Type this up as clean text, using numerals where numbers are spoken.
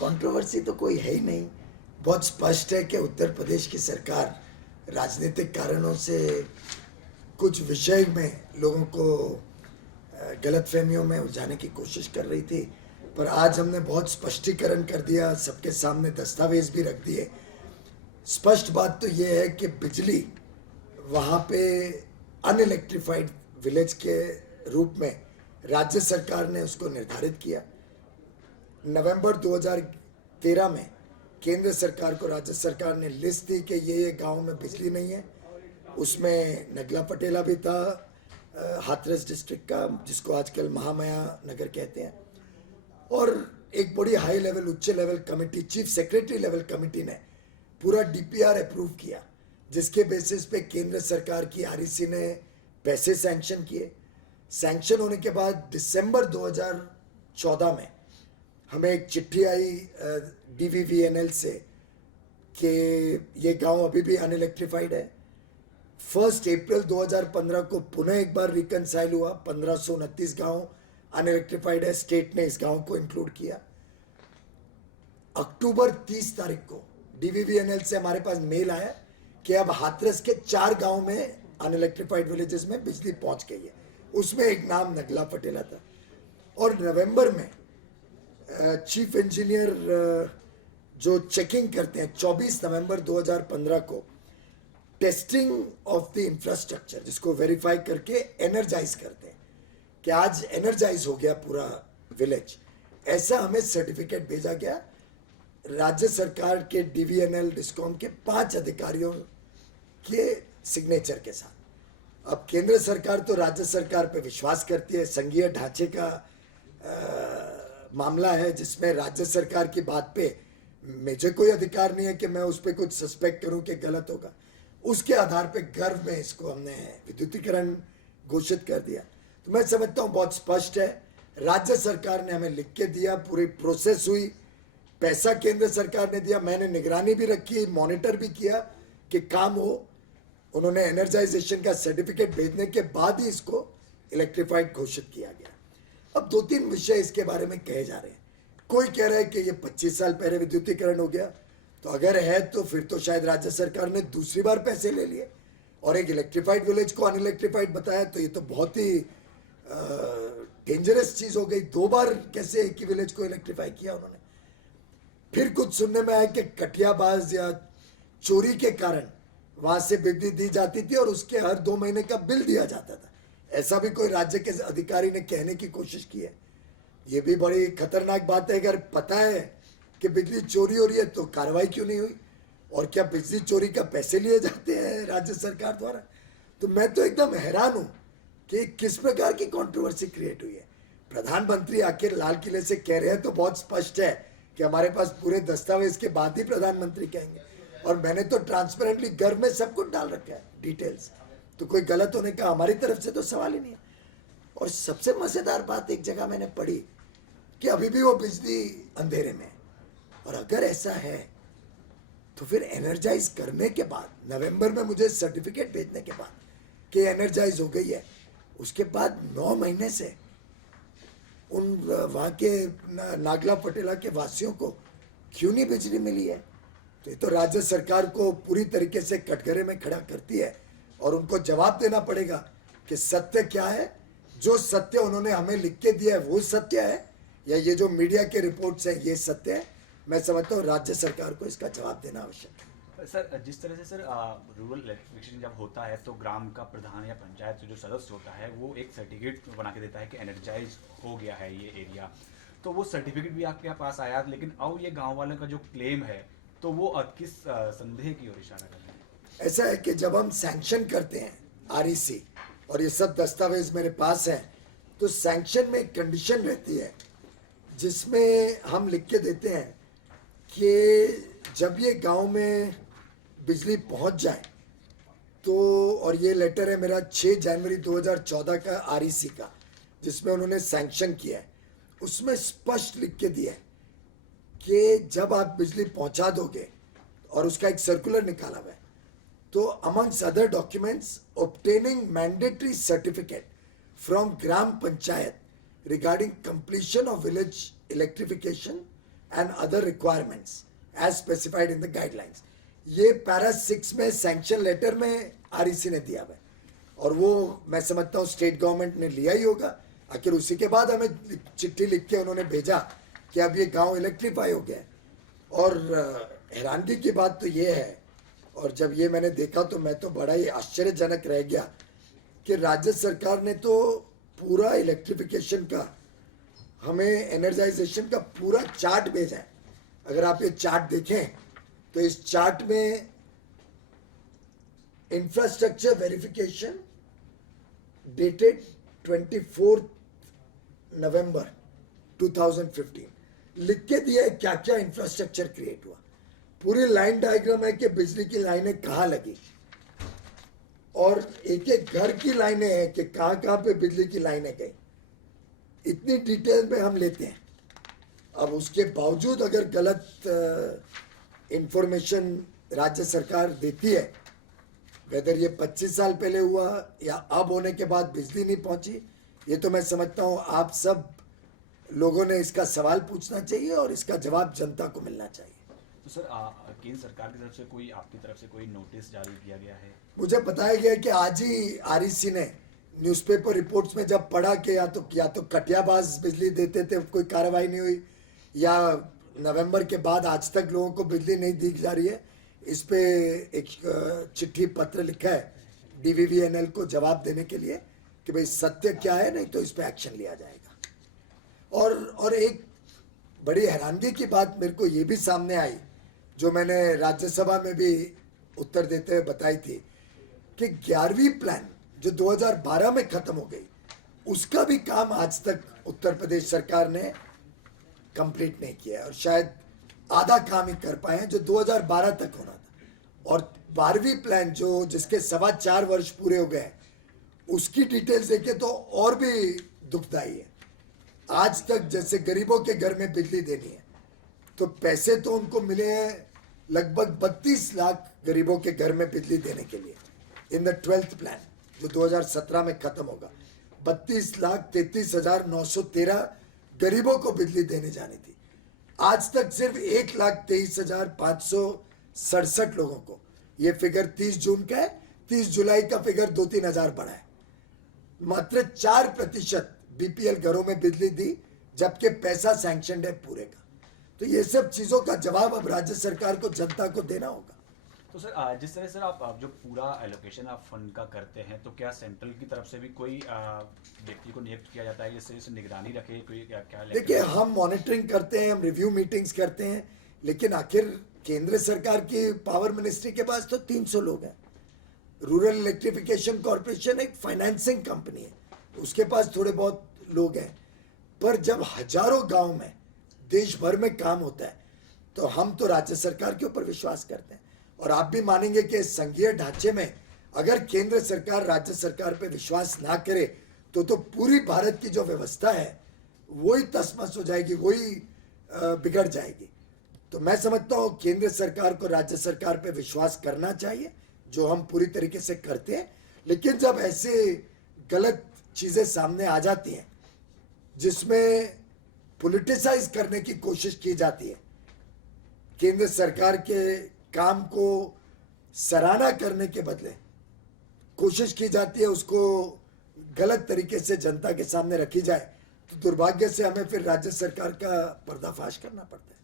Controversy तो कोई है ही नहीं। बहुत स्पष्ट है कि उत्तर प्रदेश की सरकार राजनीतिक कारणों से कुछ विषय में लोगों को गलतफहमियों में उलझाने की कोशिश कर रही थी, पर आज हमने बहुत स्पष्टीकरण कर दिया, सबके सामने दस्तावेज भी रख दिए। स्पष्ट बात तो ये है कि बिजली वहाँ पे अनइलेक्ट्रिफाइड विलेज के रूप में राज्य सरकार ने उसको निर्धारित किया। नवंबर 2013 में केंद्र सरकार को राज्य सरकार ने लिस्ट दी कि ये गांव में बिजली नहीं है। उसमें नगला पटेला भी था, हाथरस डिस्ट्रिक्ट का, जिसको आजकल महामाया नगर कहते हैं। और एक बड़ी हाई लेवल उच्च level committee, chief secretary level committee ने पूरा डीपीआर अप्रूव किया, जिसके बेसिस पे केंद्र सरकार की आरईसी ने पैसे सैंक्शन किए। सैंक्शन होने के बाद दिसंबर 2014 में हमें एक चिट्ठी आई डीवीवीएनएल से कि ये गांव अभी भी अनइलेक्ट्रिफाइड है। 1 अप्रैल 2015 को पुनः एक बार रिकनसाइल हुआ। 1529 गांव अनइलेक्ट्रिफाइड है, स्टेट ने इस गांव को इंक्लूड किया। अक्टूबर 30 तारीख को डीवीवीएनएल से हमारे पास मेल आया कि अब हाथरस के 4 गांव में अनइलेक्ट्रिफाइड विलेजेस में बिजली पहुंच गई है। उसमें एक नाम नगला पटेला था। और नवंबर में चीफ इंजीनियर जो चेकिंग करते हैं, 24 नवंबर 2015 को टेस्टिंग ऑफ द इंफ्रास्ट्रक्चर, जिसको वेरीफाई करके एनर्जाइज करते हैं कि आज एनर्जाइज हो गया पूरा विलेज, ऐसा हमें सर्टिफिकेट भेजा गया राज्य सरकार के डीवीएनएल डिस्कॉम के 5 अधिकारियों के सिग्नेचर के साथ। अब केंद्र सरकार तो राज्य सरकार पे विश्वास करती है। संघीय ढांचे का मामला है जिसमें राज्य सरकार की बात पे मुझे कोई अधिकार नहीं है कि मैं उस पर कुछ सस्पेक्ट करूं कि गलत होगा। उसके आधार पे गर्व में इसको हमने विद्युतीकरण घोषित कर दिया। तो मैं समझता हूं बहुत स्पष्ट है, राज्य सरकार ने हमें लिख के दिया, पूरी प्रोसेस हुई, पैसा केंद्र सरकार ने दिया, मैंने निगरानी भी रखी, मॉनिटर भी किया कि काम हो। उन्होंने एनर्जाइजेशन का सर्टिफिकेट भेजने के बाद ही इसको इलेक्ट्रीफाइड घोषित किया गया। अब 2-3 विषय इसके बारे में कहे जा रहे हैं। कोई कह रहा है कि ये 25 साल पहले विद्युतीकरण हो गया, तो अगर है तो फिर तो शायद राज्य सरकार ने दूसरी बार पैसे ले लिए और एक इलेक्ट्रीफाइड विलेज को अनइलेक्ट्रीफाइड बताया, तो ये तो बहुत ही डेंजरस चीज हो गई। 2 बार कैसे एक ही विलेज को इलेक्ट्रीफाई किया उन्होंने। फिर कुछ सुनने में आया कि कटियाबाज या चोरी के कारण वहां से बिजली दी जाती थी और उसके हर 2 महीने का बिल दिया जाता था। ऐसा भी कोई राज्य के अधिकारी ने कहने की कोशिश की है। ये भी बड़ी खतरनाक बात है। अगर पता है कि बिजली चोरी हो रही है तो कार्रवाई क्यों नहीं हुई? और क्या बिजली चोरी का पैसे लिए जाते हैं राज्य सरकार द्वारा? तो मैं तो एकदम हैरान हूं कि किस प्रकार की कंट्रोवर्सी क्रिएट हुई है। प्रधानमंत्री आखिर लाल किले से कह रहे हैं तो बहुत स्पष्ट है कि हमारे पास पूरे दस्तावेज के बाद ही प्रधानमंत्री कहेंगे। और मैंने तो ट्रांसपेरेंटली गर्व में सब कुछ डाल रखा है, डिटेल्स। तो कोई गलत होने का हमारी तरफ से तो सवाल ही नहीं है। और सबसे मजेदार बात एक जगह मैंने पढ़ी कि अभी भी वो बिजली अंधेरे में है। और अगर ऐसा है तो फिर एनर्जाइज करने के बाद, नवंबर में मुझे सर्टिफिकेट भेजने के बाद कि एनर्जाइज हो गई है, उसके बाद 9 महीने से उन वहाँ के नागला पटेला के वासियों को क्यों नहीं बिजली मिली है? तो ये तो राज्य सरकार को पूरी तरीके से कटघरे में खड़ा करती है और उनको जवाब देना पड़ेगा कि सत्य क्या है। जो सत्य उन्होंने हमें लिख के दिया है वो सत्य है या ये जो मीडिया के रिपोर्ट्स है ये सत्य है? मैं समझता हूँ राज्य सरकार को इसका जवाब देना आवश्यक है। सर, जिस तरह से सर रूरल इलेक्ट्रिफिकेशन जब होता है तो ग्राम का प्रधान या पंचायत जो सदस्य होता है वो एक सर्टिफिकेट बना के देता है कि एनर्जाइज हो गया है ये एरिया। तो वो सर्टिफिकेट भी आपके पास आया, लेकिन अब ये गांव वालों का जो क्लेम है तो वो किस संदेह की ओर इशारा कर रहे हैं? ऐसा है कि जब हम सैंक्शन करते हैं आरईसी, और ये सब दस्तावेज मेरे पास है, तो सैंक्शन में एक कंडीशन रहती है जिसमें हम लिख के देते हैं कि जब ये गांव में बिजली पहुंच जाए तो, और ये लेटर है मेरा 6 जनवरी 2014 का आरईसी का, जिसमें उन्होंने सैंक्शन किया है, उसमें स्पष्ट लिख के दिया है कि जब आप बिजली पहुंचा दोगे, और उसका एक सर्कुलर निकाला हुआ है, तो amongst other documents obtaining mandatory certificate from gram panchayat regarding completion of village electrification and other requirements as specified in the guidelines. ये पैरा 6 में सैंक्शन लेटर में आरईसी ने दिया हुआ है और वो मैं समझता हूँ स्टेट गवर्नमेंट ने लिया ही होगा। आखिर उसी के बाद हमें चिट्ठी लिख के उन्होंने भेजा कि अब ये गांव इलेक्ट्रीफाई हो गया है। और हैरानगी की बात तो ये है, और जब ये मैंने देखा तो मैं तो बड़ा ही आश्चर्यजनक रह गया कि राज्य सरकार ने तो पूरा इलेक्ट्रिफिकेशन का, हमें एनर्जाइजेशन का पूरा चार्ट भेजा है। अगर आप ये चार्ट देखें तो इस चार्ट में इंफ्रास्ट्रक्चर वेरिफिकेशन डेटेड 24 नवंबर 2015 लिख के दिया है क्या क्या इंफ्रास्ट्रक्चर क्रिएट हुआ। पूरी लाइन डायग्राम है कि बिजली की लाइनें कहाँ लगी और एक एक घर की लाइनें हैं कि कहाँ कहाँ पे बिजली की लाइनें गई। इतनी डिटेल में हम लेते हैं। अब उसके बावजूद अगर गलत इंफॉर्मेशन राज्य सरकार देती है, वेदर ये 25 साल पहले हुआ या अब होने के बाद बिजली नहीं पहुंची, ये तो मैं समझता हूँ आप सब लोगों ने इसका सवाल पूछना चाहिए और इसका जवाब जनता को मिलना चाहिए। तो सर केंद्र सरकार की तरफ से कोई, आपकी तरफ से कोई नोटिस जारी किया गया है? मुझे बताया गया कि आज ही आरईसी ने न्यूज़पेपर रिपोर्ट्स में जब पढ़ा कि या तो कटियाबाज बिजली देते थे, कोई कार्रवाई नहीं हुई, या नवंबर के बाद आज तक लोगों को बिजली नहीं दी जा रही है, इस पे एक चिट्ठी पत्र लिखा है डीवीवीएनएल को जवाब देने के लिए कि भाई सत्य क्या है, नहीं तो इस पे एक्शन लिया जाएगा। और एक बड़ी हैरानगी की बात मेरे को ये भी सामने आई, जो मैंने राज्यसभा में भी उत्तर देते हुए बताई थी, कि 11वीं प्लान जो 2012 में खत्म हो गई, उसका भी काम आज तक उत्तर प्रदेश सरकार ने कंप्लीट नहीं किया है और शायद आधा काम ही कर पाए हैं जो 2012 तक होना था। और 12वीं प्लान जो जिसके 4.25 वर्ष पूरे हो गए, उसकी डिटेल्स देखें तो और भी दुखदाई है। आज तक जैसे गरीबों के घर में बिजली देनी है तो पैसे तो उनको मिले हैं लगभग 32 लाख गरीबों के घर में बिजली देने के लिए इन द 12th प्लान जो 2017 में खत्म होगा। 32,33,913 गरीबों को बिजली देने जानी थी। आज तक सिर्फ 1,23,567 लोगों को, ये फिगर 30 जून का है, 30 जुलाई का फिगर 2-3 हजार बढ़ा है। मात्र 4% बीपीएल घरों में बिजली दी, जबकि पैसा सैंक्शन है पूरे का। तो ये सब चीजों का जवाब अब राज्य सरकार को, जनता को देना होगा। तो सर जिस तरह से आप जो पूरा एलोकेशन आप फंड का करते हैं, तो क्या सेंट्रल की तरफ से भी कोई व्यक्ति को नियुक्त किया जाता है जिससे निगरानी रखे, कोई क्या? देखिए, हम मॉनिटरिंग करते हैं, हम रिव्यू मीटिंग्स करते हैं, लेकिन आखिर केंद्र सरकार की पावर मिनिस्ट्री के पास तो 300 लोग हैं। रूरल इलेक्ट्रिफिकेशन कॉर्पोरेशन एक फाइनेंसिंग कंपनी है, उसके पास थोड़े बहुत लोग हैं, पर जब हजारों गांव में देश भर में काम होता है तो हम तो राज्य सरकार के ऊपर विश्वास करते हैं। और आप भी मानेंगे कि संघीय ढांचे में अगर केंद्र सरकार राज्य सरकार पे विश्वास ना करे तो पूरी भारत की जो व्यवस्था है वही तसमस हो जाएगी, वही बिगड़ जाएगी। तो मैं समझता हूँ केंद्र सरकार को राज्य सरकार पे विश्वास करना चाहिए, जो हम पूरी तरीके से करते हैं। लेकिन जब ऐसे गलत चीजें सामने आ जाती हैं जिसमें पॉलिटिसाइज करने की कोशिश की जाती है, केंद्र सरकार के काम को सराहना करने के बदले कोशिश की जाती है उसको गलत तरीके से जनता के सामने रखी जाए, तो दुर्भाग्य से हमें फिर राज्य सरकार का पर्दाफाश करना पड़ता है।